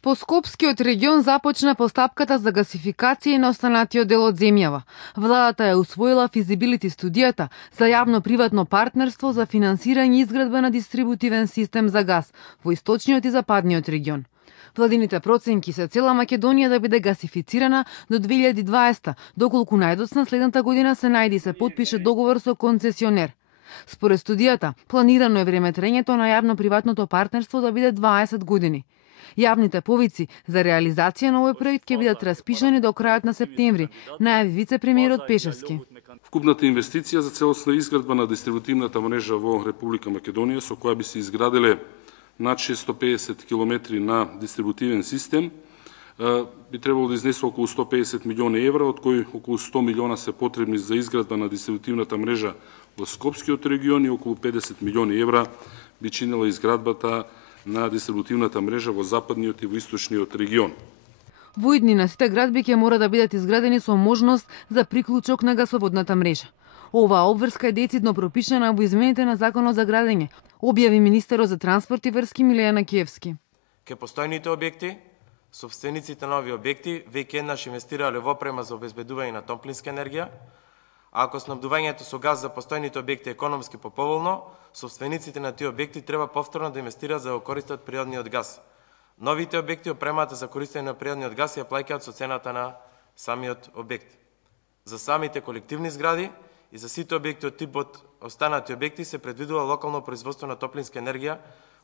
По Скопскиот регион започна постапката за гасификација на останатиот дел од земјава. Владата ја усвоила физибилити студијата за јавно-приватно партнерство за финансирање и изградба на дистрибутивен систем за газ во источниот и западниот регион. Владините проценки се цела Македонија да биде гасифицирана до 2020, доколку најдоцна следната година се најде и се потпише договор со концесионер. Според студијата, планирано е времетрењето на јавно-приватното партнерство да биде 20 години. Јавните повици за реализација на овој проект ќе бидат распишани до крајот на септември, најави вице-премиерот Пешевски. Вкупната инвестиција за целосна изградба на дистрибутивната мрежа во Република Македонија, со која би се изграделе над 650 километри на дистрибутивен систем, би требало да изнесе околу 150 милиони евра, од кои околу 100 милиона се потребни за изградба на дистрибутивната мрежа во Скопскиот регион и околу 50 милиони евра би чинела изградбата на дистрибутивната мрежа во западниот и во источниот регион. Во иднина сите градби ќе мора да бидат изградени со можност за приклучок на гасоводната мрежа. Оваа обврска е децидно пропишана во измените на Законот за градење, објави министерот за транспорт и врски Милејана Киевски. Ке постојните објекти, собствениците на овие објекти веќе еднаш инвестирале во опрема за обезбедување на топлинска енергија. Ако снабдувањето со газ за постојните објекти е економски поповолно, собствениците на тие објекти треба повторно да инвестираат за да користат природниот газ. Новите објекти опремата за користење на природниот газ ја плаќаат со цената на самиот објект. За самите колективни згради и за сите објекти од типот останати објекти се предвидува локално производство на топлинска енергија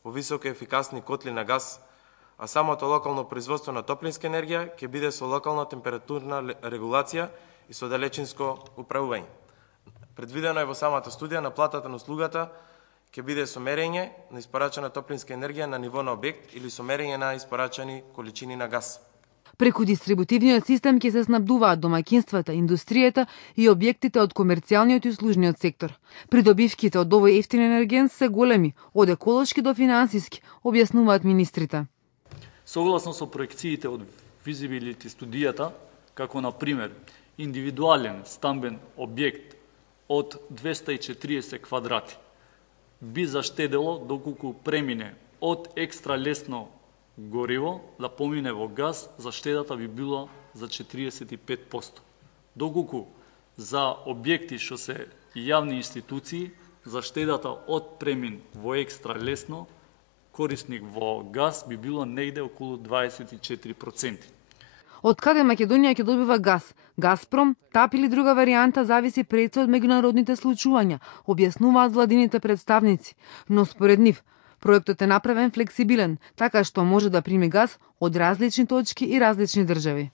во високо ефикасни котли на газ, а самото локално производство на топлинска енергија ќе биде со локална температурна регулација и со далечинско управување. Предвидено е во самата студија на платата на услугата ќе биде со мерење на испорачана топлинска енергија на ниво на објект или со мерење на испорачани количини на газ. Преку дистрибутивниот систем ќе се снабдуваат домаќинствата, индустријата и објектите од комерцијалниот и услужниот сектор. Придобивките од овој ефтин енергент се големи, од еколошки до финансиски, објаснуваат министрите. Согласно со проекциите од визибилити студијата, како на пример индивидуален стамбен објект од 240 квадрати би заштедело доколку премине од екстра лесно гориво да помине во газ, заштедата би било за 45%. Доколку за објекти што се јавни институции, заштедата од премин во екстра лесно корисник во газ би било негде околу 24%. Од каде Македонија ќе добива газ? Газпром, ТАП или друга варијанта зависи пред од меѓународните случувања, објаснуваат владините представници. Но според нив, проектот е направен флексибилен, така што може да прими газ од различни точки и различни држави.